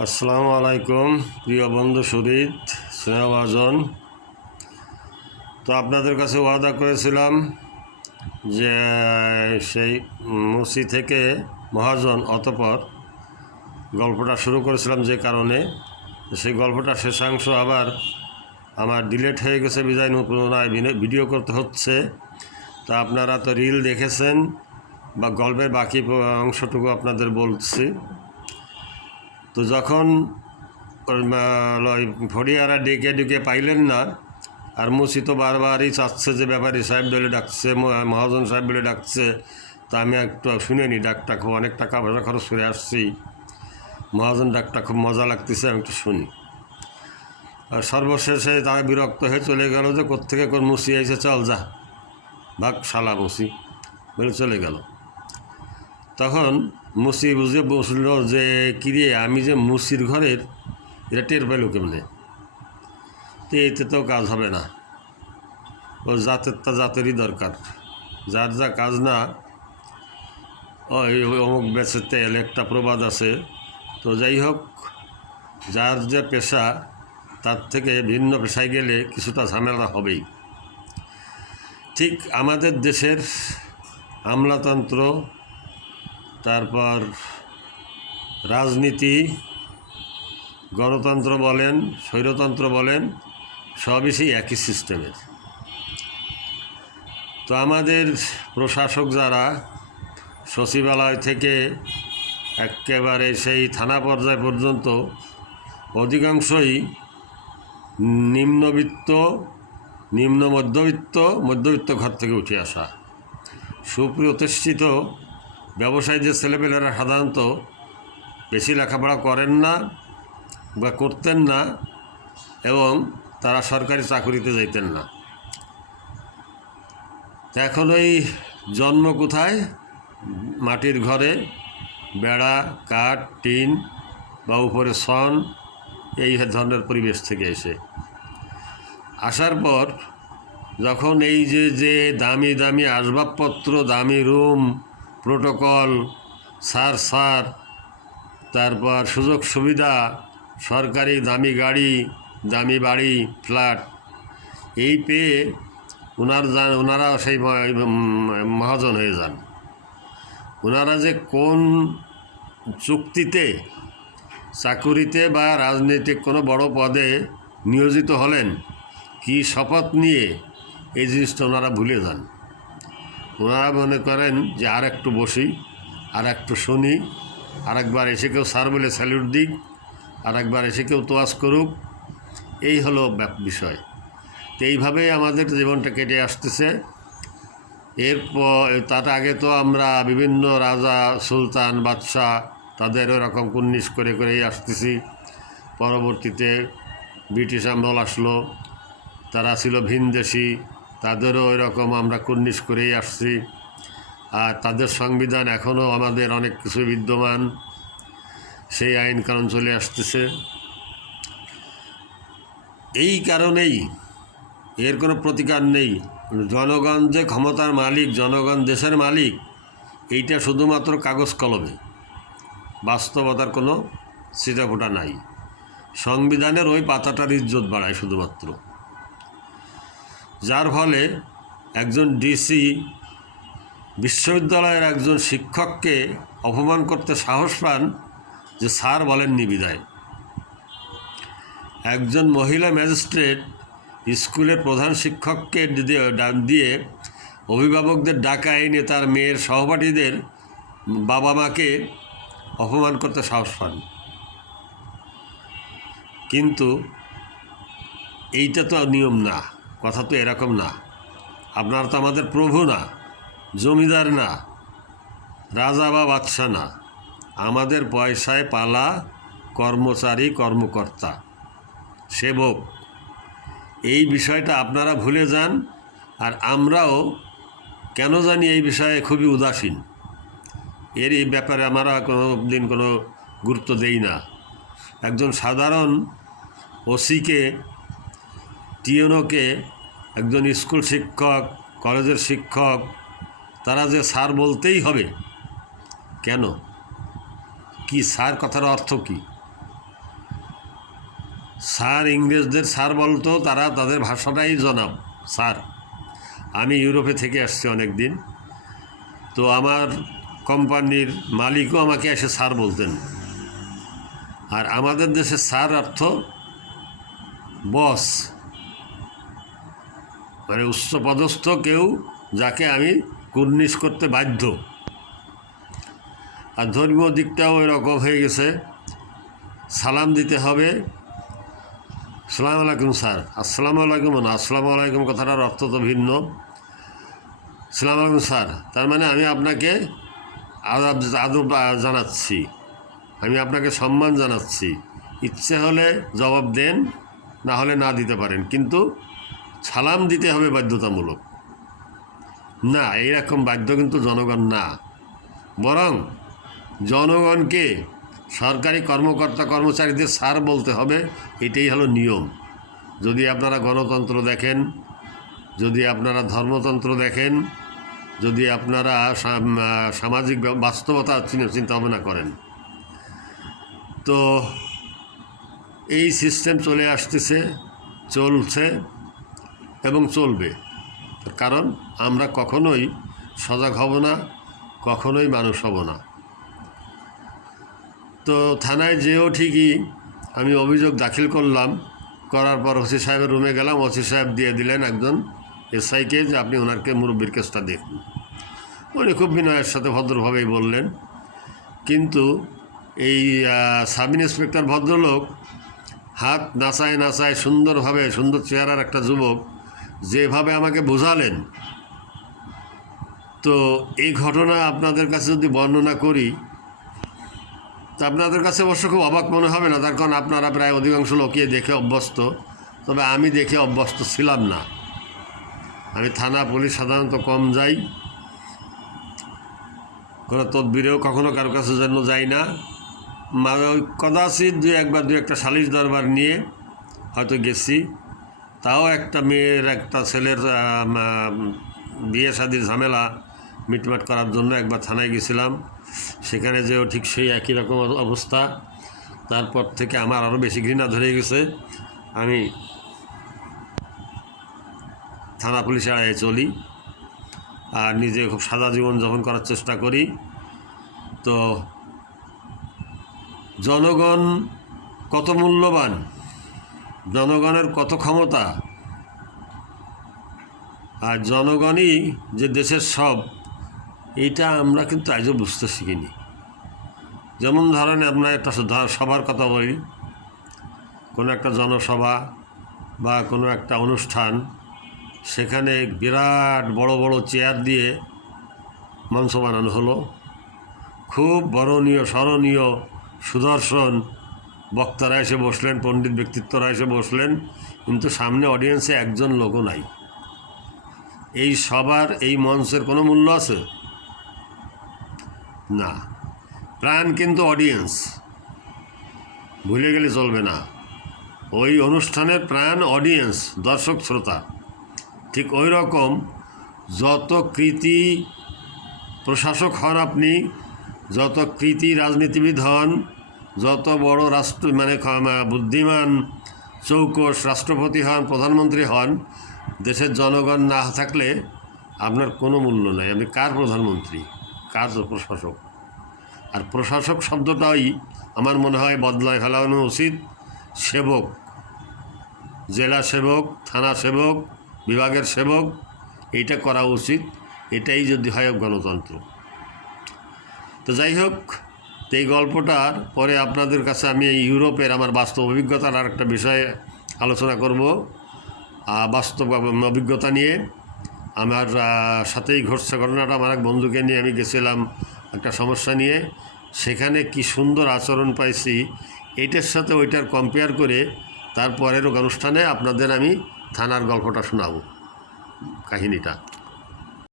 আসসালামু আলাইকুম প্রিয় বন্ধু সুরিত স্নেহভাজন। তো আপনাদের কাছে ওয়াদা করেছিলাম যে সেই মুসি থেকে মহাজন অতঃপর গল্পটা শুরু করেছিলাম, যে কারণে সেই গল্পটা শেষাংশ আবার আমার ডিলেট হয়ে গেছে, বিদায় পুনরায় ভিডিও করতে হচ্ছে। তা আপনারা তো রিল দেখেছেন বা গল্পের বাকি অংশটুকু আপনাদের বলছি। তো যখন ফড়িয়ারা ডেকে পাইলেন না, আর মুসি তো বারবারই চাচ্ছে যে ব্যাপারী সাহেব বলে ডাকছে, মহাজন সাহেব বলে ডাকছে। তা আমি একটু শুনিনি ডাকটা, খুব অনেক টাকা পয়সা খরচ করে আসছি, মহাজন ডাকটা খুব মজা লাগতেছে, আমি একটু শুনি। আর সর্বশেষে তারা বিরক্ত হয়ে চলে গেল যে কোত্থেকে কোন মুসি আইসে, চল যা ভাগ শালা মুসি বলে চলে গেল। তখন মুসি বুঝে বসল যে কিরে, আমি যে মুসির ঘরের এটা টের পাইল কেমনে? তো এতে তো কাজ হবে না, ও জাতের তা জাতেরই দরকার, যার যা কাজ না ওই অমুক বেচে তেল, একটা প্রবাদ আছে। তো যাই হোক, যার যে পেশা তার থেকে ভিন্ন পেশায় গেলে কিছুটা ঝামেলা হবেই। ঠিক আমাদের দেশের আমলাতন্ত্র, তারপর রাজনীতি, গণতন্ত্র বলেন, স্বৈরতন্ত্র বলেন, সবই সেই একই সিস্টেমের। তো আমাদের প্রশাসক যারা, সচিবালয় থেকে একেবারে সেই থানা পর্যায় পর্যন্ত অধিকাংশই নিম্নবিত্ত, মধ্যবিত্ত ঘর থেকে উঠে আসা সুপ্রতিষ্ঠিত ব্যবসায়ীদের ছেলেপেলেরা সাধারণত বেশি লেখাপড়া করেন না বা করতেন না, এবং তারা সরকারি চাকরিতে যাইতেন না। এখন ওই জন্ম কোথায়? মাটির ঘরে, বেড়া, কাঠ, টিন বা উপরে সন, এই ধরনের পরিবেশ থেকে আসার পর যখন এই যে দামি দামি আসবাবপত্র, দামি রুম, প্রোটোকল, সার, তারপর সুযোগ সুবিধা, সরকারি দামি গাড়ি, দামি বাড়ি, ফ্ল্যাট, এই পেয়ে ওনারা সেই মহাজন হয়ে যান। ওনারা যে কোন চুক্তিতে, চাকুরিতে বা রাজনৈতিক কোনো বড় পদে নিয়োজিত হলেন, কি শপথ নিয়ে, এই জিনিসটা ওনারা ভুলে যান। ওনারা মনে করেন যে আর একটু বসি, আর একটু শুনি, আর একবার এসে কেউ স্যার বলে স্যালিউট দিক, আর একবার এসে কেউ তোয়াজ করুক, এই হলো বিষয়। তো এইভাবেই আমাদের জীবনটা কেটে আসতেছে। তার আগে তো আমরা বিভিন্ন রাজা, সুলতান, বাদশাহ, তাদের ওরকম কুন্নিশ করেই আসতেছি। পরবর্তীতে ব্রিটিশ আমল আসলো, তারা ছিল ভিনদেশি, তাদেরও ওইরকম আমরা কুন্নিশ করেই আসছি। আর তাদের সংবিধান এখনও আমাদের অনেক কিছু বিদ্যমান, সেই আইন কানুন চলে আসতেছে। এই কারণেই এর কোনো প্রতিকার নেই। জনগণ যে ক্ষমতার মালিক, জনগণ দেশের মালিক, এইটা শুধুমাত্র কাগজ কলমে, বাস্তবতার কোনো ছিটাফোঁটা নাই। সংবিধানের ওই পাতাটার ইজ্জত বাড়ায় শুধুমাত্র, যার ফলে একজন ডিসি বিশ্ববিদ্যালয়ের একজন শিক্ষককে অপমান করতে সাহস পান যে স্যার বলেননি বিদায়। একজন মহিলা ম্যাজিস্ট্রেট স্কুলের প্রধান শিক্ষককে দিয়ে অভিভাবকদের ডাকা এনে তার মেয়ের সহপাঠীদের বাবা মাকে অপমান করতে সাহস পান। কিন্তু এইটা তো নিয়ম না, কথা তো এরকম না। আপনারা তো আমাদের প্রভু না, জমিদার না, রাজা বা বাদশা না, আমাদের পয়সায় পালা কর্মচারী, কর্মকর্তা, সেবক। এই বিষয়টা আপনারা ভুলে যান। আর আমরাও কেন জানি এই বিষয়ে খুবই উদাসীন, এই ব্যাপারে আমরা কোনো দিন কোনো গুরুত্ব দেই না। একজন সাধারণ ওসিকে, টিএনওকে, একজন স্কুল শিক্ষক, কলেজের শিক্ষক, তারা যে স্যার বলতেই হবে কেন? কি স্যার কথার অর্থ কী? স্যার, ইংরেজদের স্যার বলতো, তারা তাদের ভাষাটাই জনাব স্যার। আমি ইউরোপে থেকে আসছি অনেক দিন, তো আমার কোম্পানির মালিকও আমাকে এসে স্যার বলতেন। আর আমাদের দেশে স্যার অর্থ বস, মানে উচ্চপদস্থ কেউ যাকে আমি কুর্নিশ করতে বাধ্য। আর ধর্মীয় দিকটাও এরকম হয়ে গেছে, সালাম দিতে হবে। আসসালামু আলাইকুম স্যার, আসসালামু আলাইকুম না, আসসালামু আলাইকুম কথাটার অর্থ তো ভিন্ন। আসসালামু আলাইকুম স্যার, তার মানে আমি আপনাকে আদব জানাচ্ছি, আমি আপনাকে সম্মান জানাচ্ছি। ইচ্ছে হলে জবাব দেন, না হলে না দিতে পারেন, কিন্তু সালাম দিতে হবে বাধ্যতামূলক। না, এইরকম বাধ্য কিন্তু জনগণ না, বরং জনগণকে সরকারি কর্মকর্তা কর্মচারীদের স্যার বলতে হবে, এটাই হলো নিয়ম। যদি আপনারা গণতন্ত্র দেখেন, যদি আপনারা ধর্মতন্ত্র দেখেন, যদি আপনারা সামাজিক বাস্তবতা চিন্তা ভাবনা করেন, তো এই সিস্টেম চলে আসতেছে, চলছে এবং চলবে। কারণ আমরা কখনোই সজাগ হব না, কখনোই মানুষ হব না। তো থানায় যেও ঠিকই আমি অভিযোগ দাখিল করলাম, করার পর ওসি সাহেবের রুমে গেলাম, ওসি সাহেব দিয়ে দিলেন একজন এসআইকে যে আপনি ওনারকে মুরব্বীর কেসটা দেখুন। উনি খুব বিনয়ের সাথে ভদ্রভাবেই বললেন, কিন্তু এই সাব ইন্সপেক্টর ভদ্রলোক হাত নাচায় নাচায় সুন্দরভাবে, সুন্দর চেহারার একটা যুবক, যেভাবে আমাকে বোঝালেন, তো এই ঘটনা আপনাদের কাছে যদি বর্ণনা করি, তা আপনাদের কাছে অবশ্য খুব অবাক মনে হবে না, তার কারণ আপনারা প্রায় অধিকাংশ লোকই দেখে অভ্যস্ত। তবে আমি দেখে অভ্যস্ত ছিলাম না। আমি থানা পুলিশ সাধারণত কম যাই, কোনো তদবিরেও কখনো কারো কাছে জন্য যাই না। ওই কদাচিৎ দু একটা সালিশ দরবার নিয়ে হয়তো গেছি, তাও একটা মেয়ের একটা ছেলের বিয়ে শাদির ঝামেলা মিটমাট করার জন্য একবার থানায় গেছিলাম। সেখানে যেও ঠিক সেই একই রকম অবস্থা। তারপর থেকে আমার আরও বেশি ঘৃণা ধরে গেছে, আমি থানা পুলিশ এড়াইয়ে চলি আর নিজে খুব সাদা জীবনযাপন করার চেষ্টা করি। তো জনগণ কত মূল্যবান, জনগণের কত ক্ষমতা, আর জনগণই যে দেশের সব, এইটা আমরা কিন্তু আজও বুঝতে শিখিনি। যেমন ধরেন আপনার একটা সভার কথা বলি, কোনো একটা জনসভা বা কোনো একটা অনুষ্ঠান, সেখানে বিরাট বড় বড় চেয়ার দিয়ে মঞ্চ বানানো হলো, খুব বরণীয় স্মরণীয় সুদর্শন বক্তারা এসে বসলেন, পণ্ডিত ব্যক্তিত্বরা এসে বসলেন, কিন্তু সামনে অডিয়েন্সে একজন লোকও নাই। এই সবার, এই মঞ্চের কোনো মূল্য আছে? না। প্রাণ কিন্তু অডিয়েন্স, ভুলে গেলে চলবে না। ওই অনুষ্ঠানের প্রাণ অডিয়েন্স, দর্শক শ্রোতা। ঠিক ওই রকম যত কৃতি প্রশাসক হন আপনি, যত কৃতি রাজনীতিবিদ হন, যত বড় রাষ্ট্র বুদ্ধিমান চৌকস রাষ্ট্রপতি হন, প্রধানমন্ত্রী হন, দেশের জনগণ না থাকলে আপনার কোনো মূল্য নাই। আপনি কার প্রধানমন্ত্রী, কার প্রশাসক? আর প্রশাসক শব্দটাই আমার মনে হয় বদলায় ফেলানো উচিত। সেবক, জেলা সেবক, থানা সেবক, বিভাগের সেবক, এইটা করা উচিত। এটাই যদি হয় গণতন্ত্র। তো যাই হোক, এই গল্পটার পরে আপনাদের কাছে আমি ইউরোপের আমার বাস্তব অভিজ্ঞতার আর একটা বিষয়ে আলোচনা করব। বাস্তব অভিজ্ঞতা নিয়ে আমার সাথেই ঘটছে ঘটনাটা। আমার এক বন্ধুকে নিয়ে আমি গেছিলাম একটা সমস্যা নিয়ে, সেখানে কি সুন্দর আচরণ পাইছি, এইটার সাথে ওইটার কম্পেয়ার করে তারপরের অনুষ্ঠানে আপনাদের আমি থানার গল্পটা শোনাবো, কাহিনীটা।